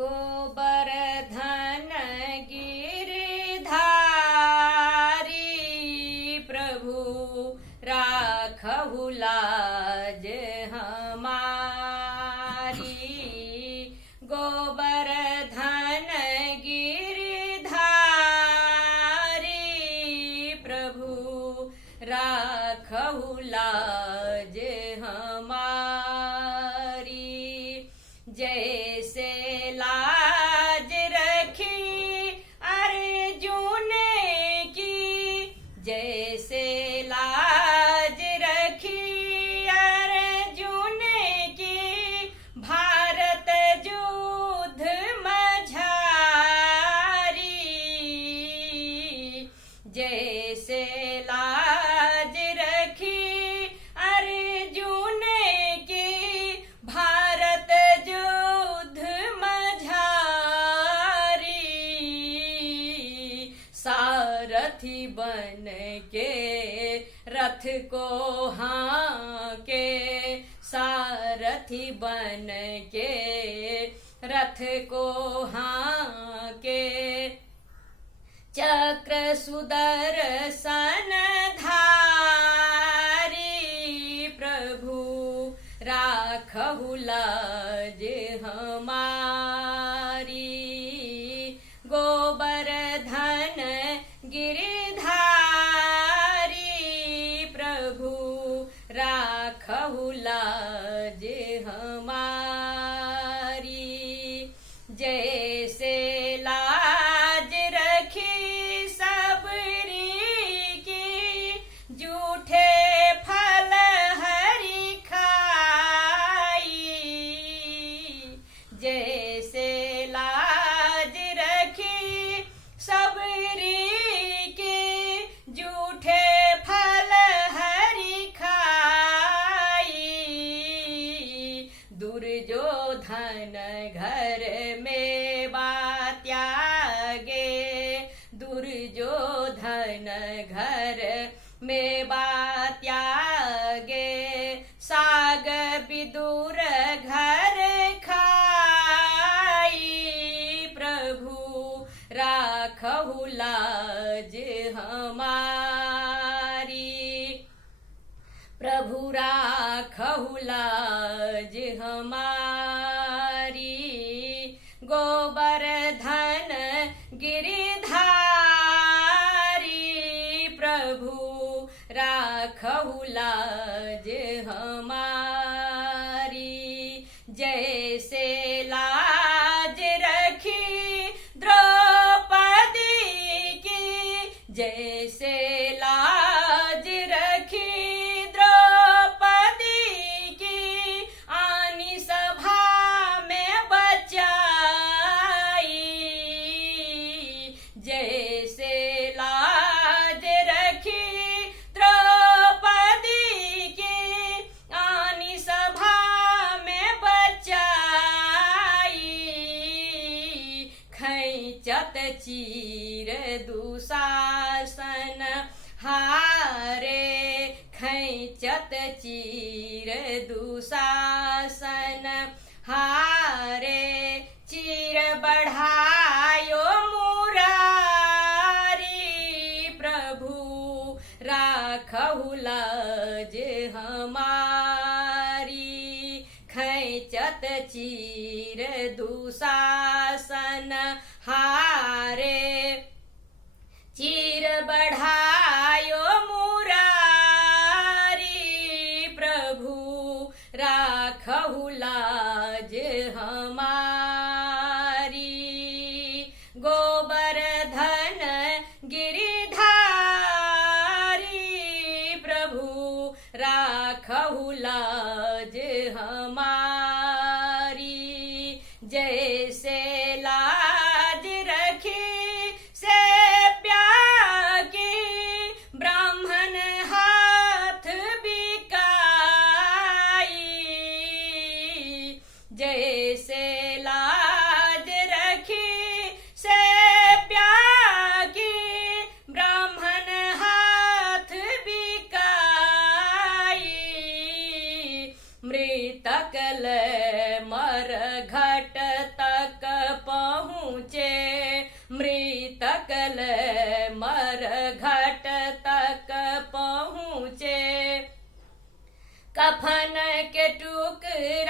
गोवर्धन गिरधारी प्रभु राखहु लाज हमारी। गोवर्धन गिरधारी प्रभु राखहु लाज हमारी। जैसे लाज रखी अर्जुन की, जैसे लाज रखी अर्जुन की भारत युद्ध मझारी। जैसे लाज रखी अर्जुन की भारत युद्ध मझारी। सारथी बन के रथ को हांके, सारथी बन के रथ को हांके। चक्र सुदर्शन धारी प्रभु राखहु लाज हमारी। गोवर्धन गिरधारी प्रभु राखहु लाज हमारी। जैसे लाज रखी सबरी की जूठे फल हरि खाई। जैसे लाज रखी सबरी की जूठे फल हरि खाई। दुर्योधन घर में त्यागे, दुर्योधन घर में त्यागे। साग विदुर घर खाई प्रभु राखहु लाज हमारी। प्रभु राखहु लाज हमारी। गोवर्धन गिरधारी प्रभु राखहु लाज हमारी। जैसे लाज रखी द्रौपदी की, जैसे लाज रखी द्रौपदी की आनी सभा में बचाई। जैसे लाज रखी द्रौपदी की आनी सभा में बचाई। खैचत चीर दुशासन हारे, खैचत चीर दुशासन हारे। चीर बढ़ायो मुरारी प्रभु राखहु लाज हमारी। खैचत चीर दुशासन हारे। चीर बढ़ायो मुरारी प्रभु राखहु लाज हमारी। गोवर्धन गिरधारी प्रभु राखहु लाज हमारी। जैसे लाज रखी से प्याकी ब्राह्मण हाथ बिकाई। जैसे लाज रखी से प्याकी ब्राह्मण हाथ बिकाई। मृतक ले मर घट तक कफन के टुकड़ा